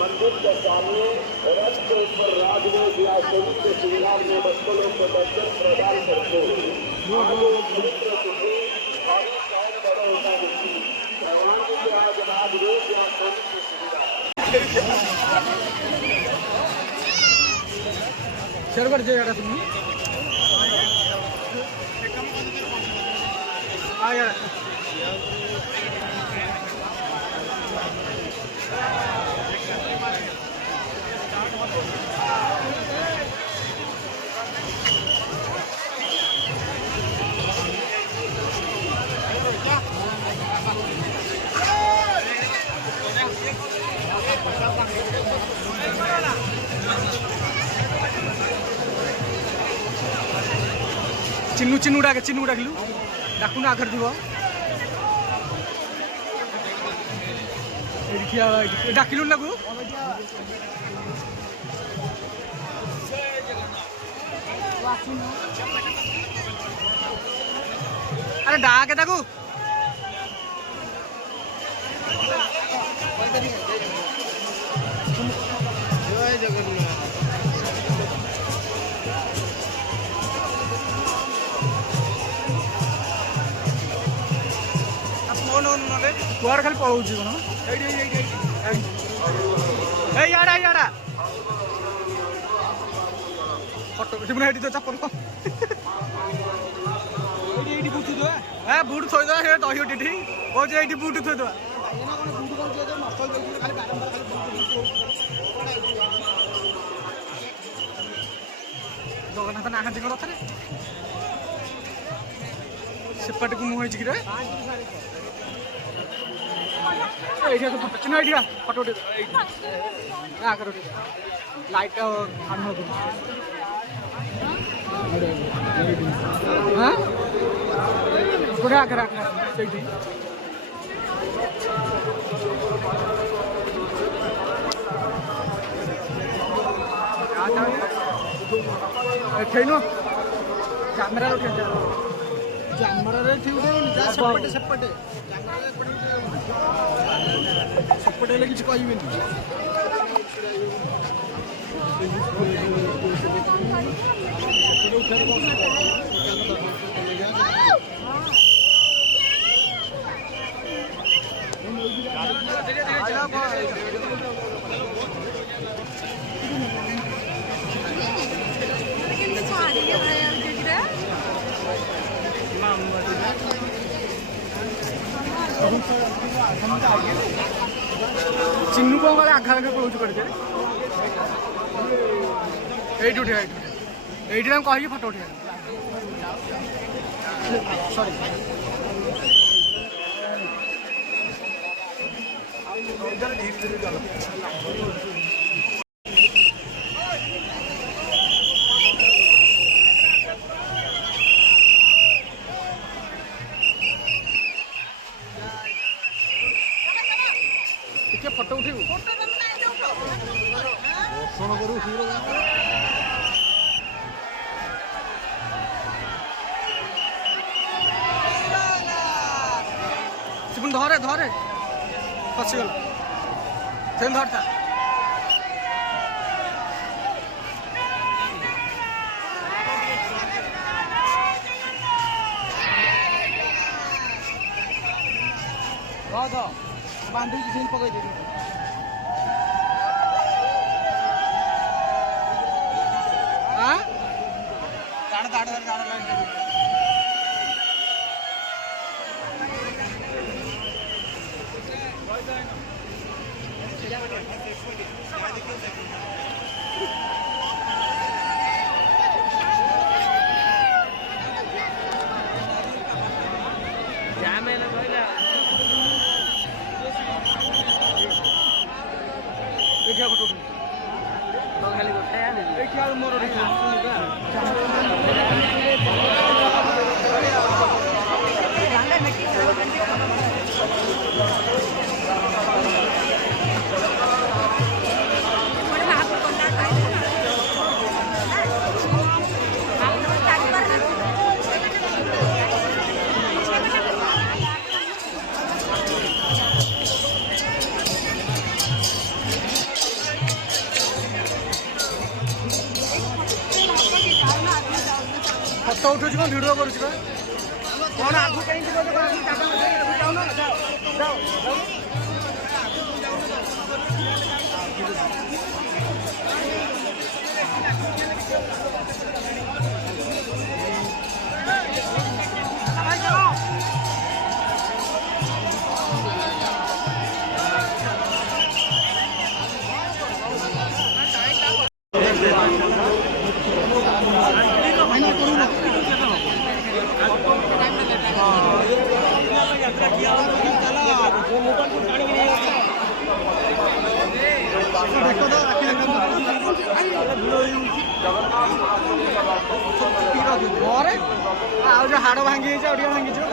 मंदिर के सामने रथ के ऊपर राजवेद या सैनिक श्रीराम ने भक्तों को दर्शन प्रदान करते पवित्र तिथि और बड़े होता भगवान के आज राजवेद या सैनिक सर्वर जाएगा तुम्ही आया चिन्नू चिन्नू डाकिलु डाकुन आखर थी डाकिलु ना को अरे डाके ताकू जय जगन्नाथ कुआर खाली पलाऊँ कौन याड़ा फटो से तो चप्पल बुट थोड़ा दे दही टी कौन ये बुट थोड़ा जगन्नाथ ना कौन रथरे सेपटे को मुँह कि चिन्ह फटो लाइट गोटे आगे ठेन कैमेरा कैमेरा सेपटे सेपटे किसी कह चिन्नू कौन गले आघा आगे पड़े पड़े ये उठे ये कह फटो उठे सॉरी फटो उठे धरे धरे फसीगल ट्रेन धरता बांधी की पकड़ दे देखिए फोटो ଫଟୋ ଉଠୁଛି କ'ଣ ଭିଡ଼ିଓ କରୁଛି ବା କ'ଣ ଆଗକୁ କାହିଁକି ଯାଉନ ଘରେ ଆଉ ଯୋଉ ହାଡ଼ ଭାଙ୍ଗି ଯାଇଛି ଆଉ ଟିକେ ଭାଙ୍ଗିଯିବ।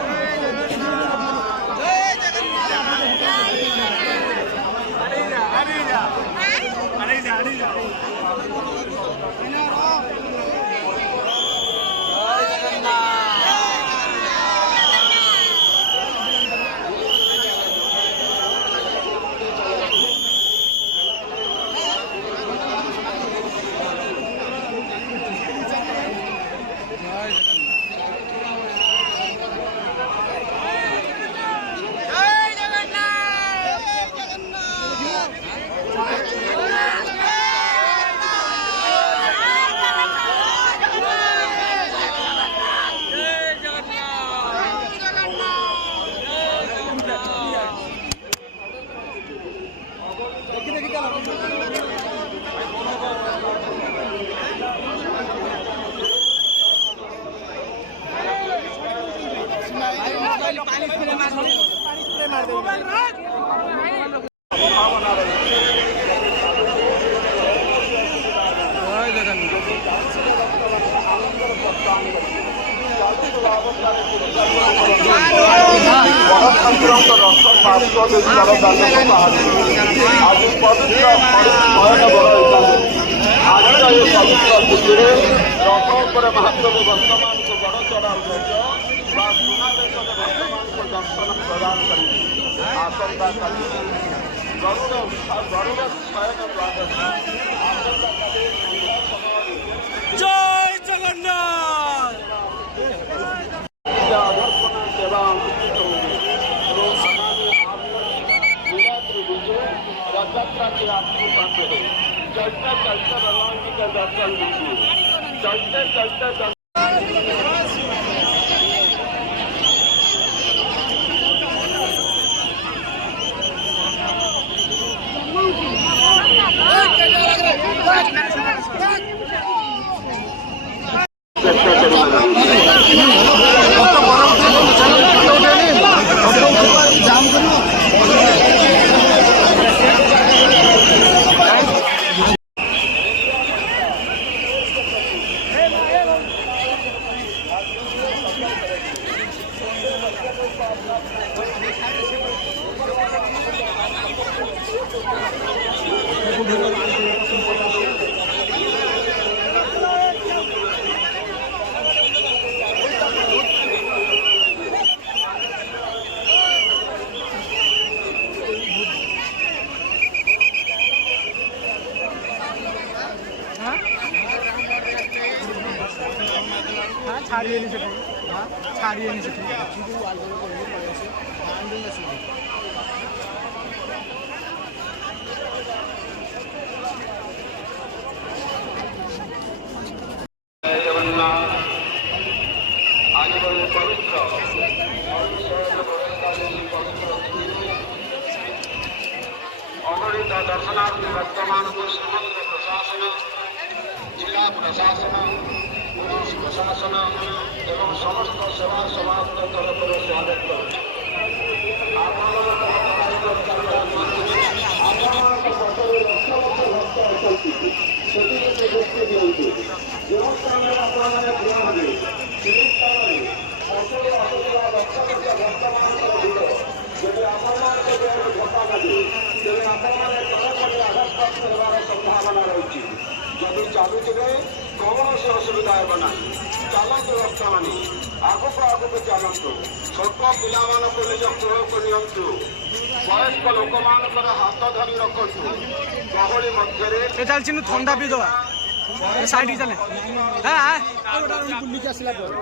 ଗଣତନ୍ତ୍ରଙ୍କ ରଥ ପାର୍ଶ୍ୱ ସରଦାନକୁ ଆଜି ପବିତ୍ର ଶୟନ ବଡ଼ ଆଜିର ଏହି ପବିତ୍ର ତିଥିରେ ରଥ ଉପରେ ମହାପ୍ରଭୁ ବର୍ତ୍ତମାନକୁ ବଡ଼ ଚଢ଼ାଉ ଧ୍ୱଜ ବା ସୁନାବେଶରେ ବର୍ତ୍ତମାନକୁ ଦର୍ଶନ ପ୍ରଦାନ କରିବେ। ଆସନ୍ତାକାଲି ଗରୁଡ଼ ଶୟନ ଦ୍ୱାଦଶ ଆସନ୍ତାକାଲି ଜୟ ଜଗନ୍ନାଥ अधर्पण सेवा अनुष्ठित होगी और हमारे आपको विजय रथयात्रा के आपको पाते हैं। चलते चलते भगवान जी का दर्शन लीजिए। चलते चलते छाड़िए छाड़िए अगणित दर्शनार्थी वर्तमान को समग्र प्रशासन जिला प्रशासन पुलिस प्रशासन एवं समस्त सेवा समाज तरफ स्वागत कर ତେବେ ଆପଣମାନେ ତରଫରେ ଆଘାତପ୍ରାପ୍ତ ହେବାର ସମ୍ଭାବନା ରହିଛି। ଯଦି ଚାଲୁଥିବେ କୌଣସି ଅସୁବିଧା ହେବ ନାହିଁ। ଚାଲନ୍ତୁ ଭକ୍ତମାନେ, ଆଗକୁ ଆଗକୁ ଚାଲନ୍ତୁ। ଛୋଟ ପିଲାମାନଙ୍କୁ ନିଜ କୋଳକୁ ନିଅନ୍ତୁ। ବୟସ୍କ ଲୋକମାନଙ୍କର ହାତ ଧରି ରଖନ୍ତୁ। ଗହଳି ମଧ୍ୟରେ ଚାଲିଛି ଥଣ୍ଡା ପିଇଦବା ସାଇଡ୍ ଚାଲେ ବୁଲିକି ଆସିଲା ପରେ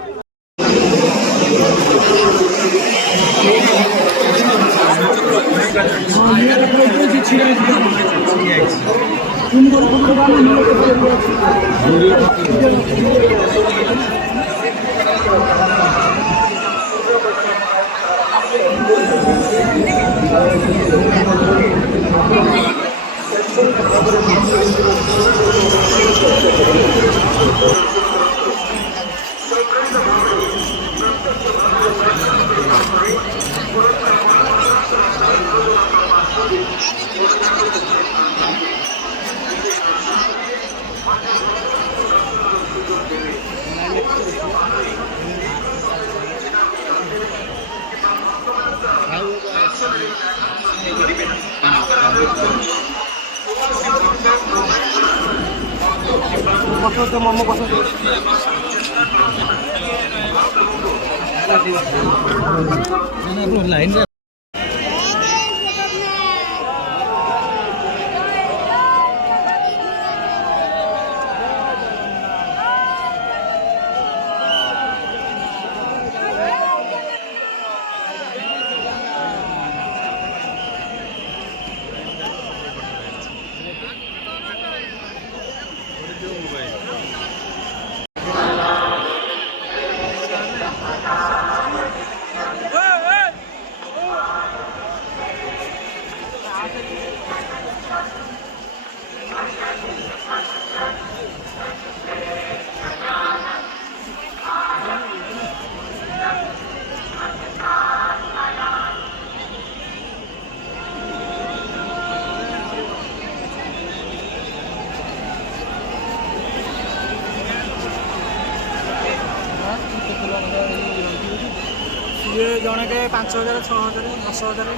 ଲାଇନ୍ ये जनके 5,000 6,000 10,000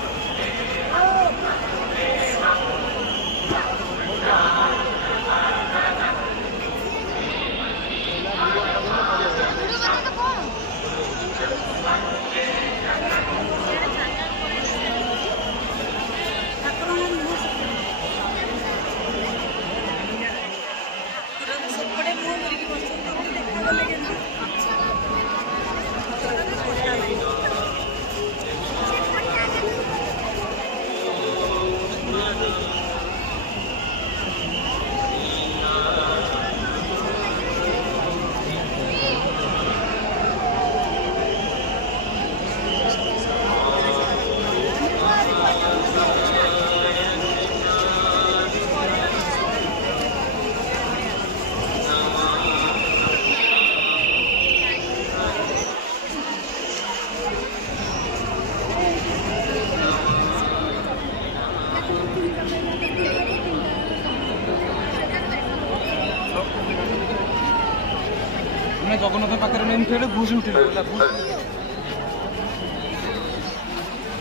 जगन्नाथ पाखे भूष उठे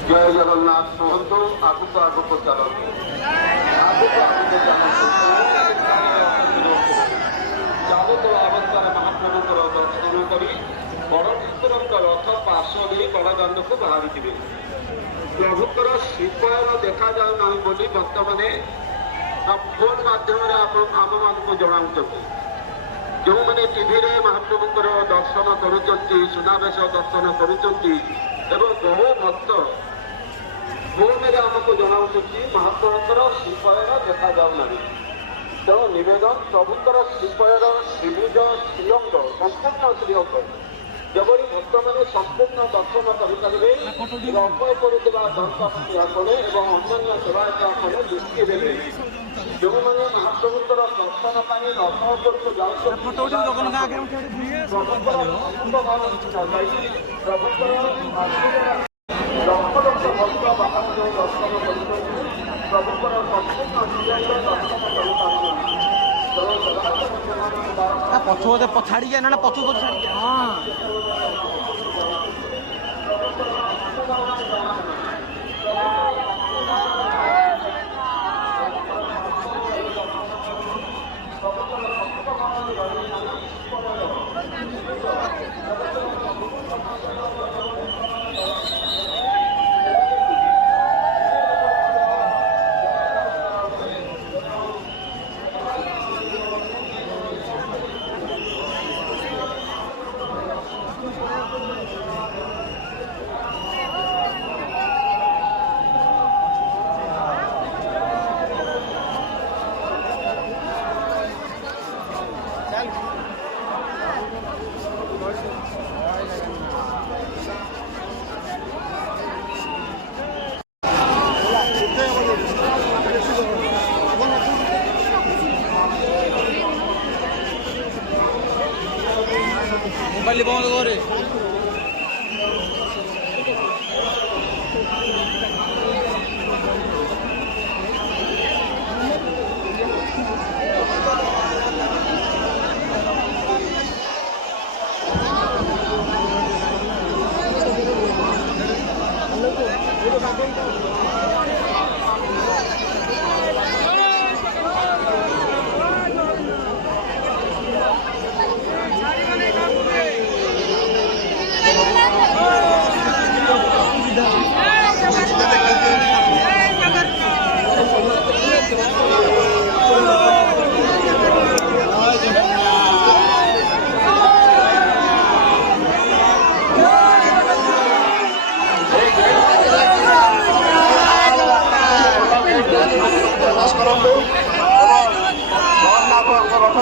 जय जगन्नाथ कहतु आगुक आगुक चलतु चालुवा अवस्था महाप्रभुଙ୍କର दर्शन କରି ବଡ଼ ଠାକୁରଙ୍କ ରଥ ପାର୍ଶ୍ୱ ଦେଇ ବଡ଼ଦାଣ୍ଡକୁ ବାହାରିଯିବେ। ପ୍ରଭୁଙ୍କର ଶ୍ରୀପୟର ଦେଖାଯାଉ ନାହିଁ ବୋଲି ଭକ୍ତମାନେ ଫୋନ୍ ମାଧ୍ୟମରେ ଆମମାନଙ୍କୁ ଜଣାଉଛନ୍ତି। ଯେଉଁମାନେ ଟିଭିରେ ମହାପ୍ରଭୁଙ୍କର ଦର୍ଶନ କରୁଛନ୍ତି, ସୁନାବେଶ ଦର୍ଶନ କରୁଛନ୍ତି ଏବଂ ବହୁ ଭକ୍ତ ଫୋନରେ ଆମକୁ ଜଣାଉଛନ୍ତି ମହାପ୍ରଭୁଙ୍କର ଶ୍ରୀପୟର ଦେଖାଯାଉ ନାହିଁ। ତେଣୁ ନିବେଦନ, ପ୍ରଭୁଙ୍କର ଶ୍ରୀପୟର ଶ୍ରୀଭୁଜ ଶ୍ରୀଅଙ୍ଗ ସମ୍ପୂର୍ଣ୍ଣ ଶ୍ରୀଅଙ୍ଗ ଯେଭଳି ଭକ୍ତମାନେ ସମ୍ପୂର୍ଣ୍ଣ ଦର୍ଶନ କରିପାରିବେ, ରଥ କରୁଥିବା ଦନ୍ତପତିଆସନେ ଏବଂ ଅନ୍ୟାନ୍ୟ ସେବାୟତମାନେ ଦୃଷ୍ଟି ଦେବେ। ଯେଉଁମାନେ ମହାପ୍ରଭୁଙ୍କର ଦର୍ଶନ ପାଇଁ ରଥ ଉପରକୁ ଯାଉଛନ୍ତି, ପ୍ରଭୁଙ୍କର ଲକ୍ଷ ଲକ୍ଷ ଭକ୍ତ ବାହାରୁ ଯେଉଁ ଦର୍ଶନ କରୁଛନ୍ତି, ପ୍ରଭୁଙ୍କର ସମ୍ପୂର୍ଣ୍ଣ ଶ୍ରୀଅଙ୍ଗ ଦର୍ଶନ କରିପାରୁଛନ୍ତି। पछु छाड़ी जाए ना पछु छाड़ी हाँ ଗାଲି ବନ୍ଦ କରେ।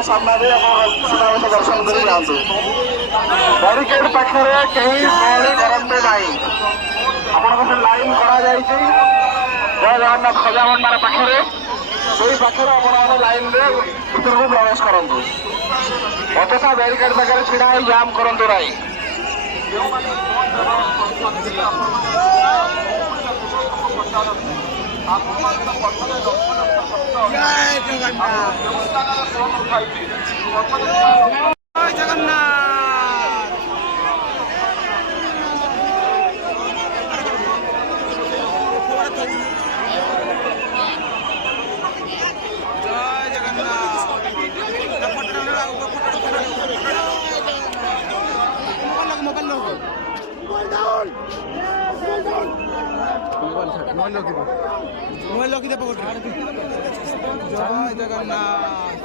सामने दर्शन कर बैरिकेड पाखे कहीं गहली करते ना आप लाइन करा जय जगन्नाथ खजा भंडार पाखे से पाखे आप लाइन भर को प्रवेश करूँ अतथा बैरिकेड पाखे ढड़ा जाम करूँ ना मोबाइल लकी दे पकड़ जय जगन्नाथ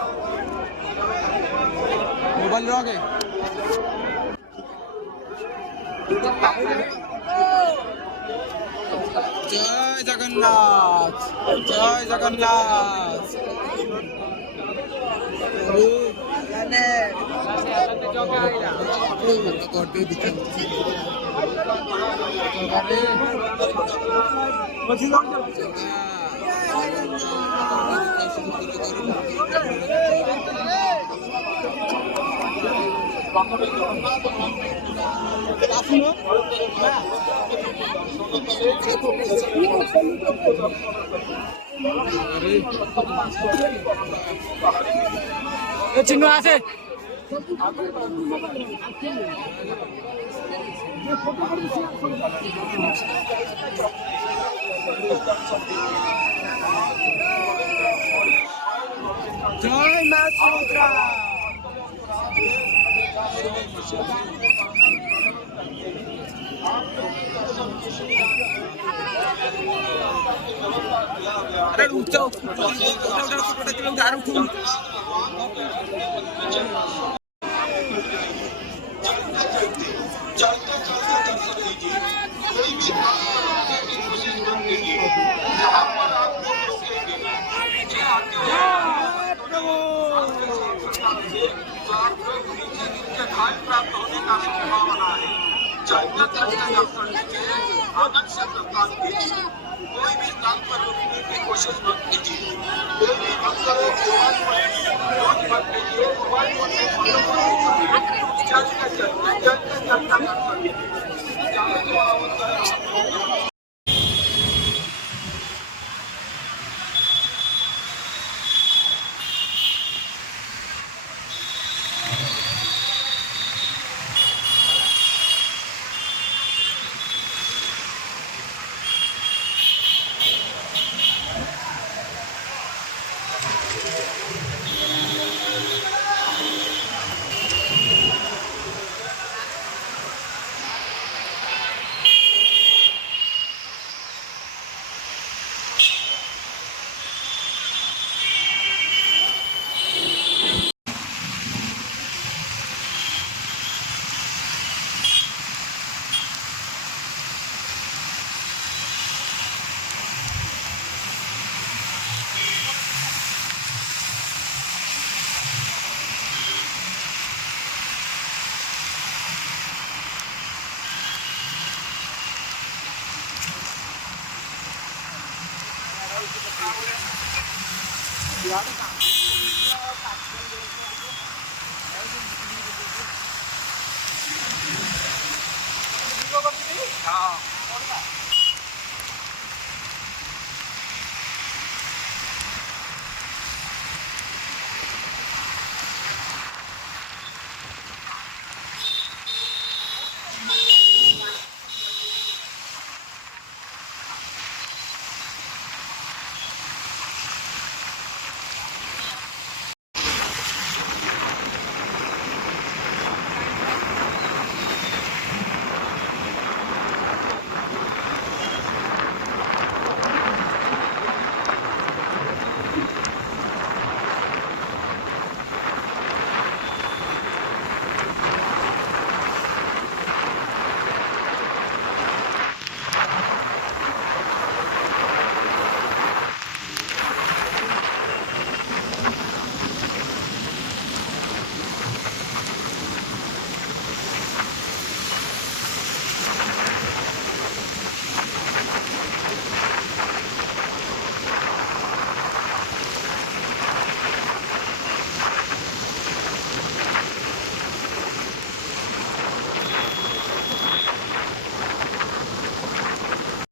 मोबाइल रखे जय जगन्नाथ जय जगन्नाथ चिन्ह आसे जय मां सुमित्रा अरे ऊंचा प्राप्त होने का संभावना है। कोई भी स्थान पर रुकने की कोशिश मत कीजिए। कोई भी भक्त मत कीजिए। କରିଥିଲି। ହଁ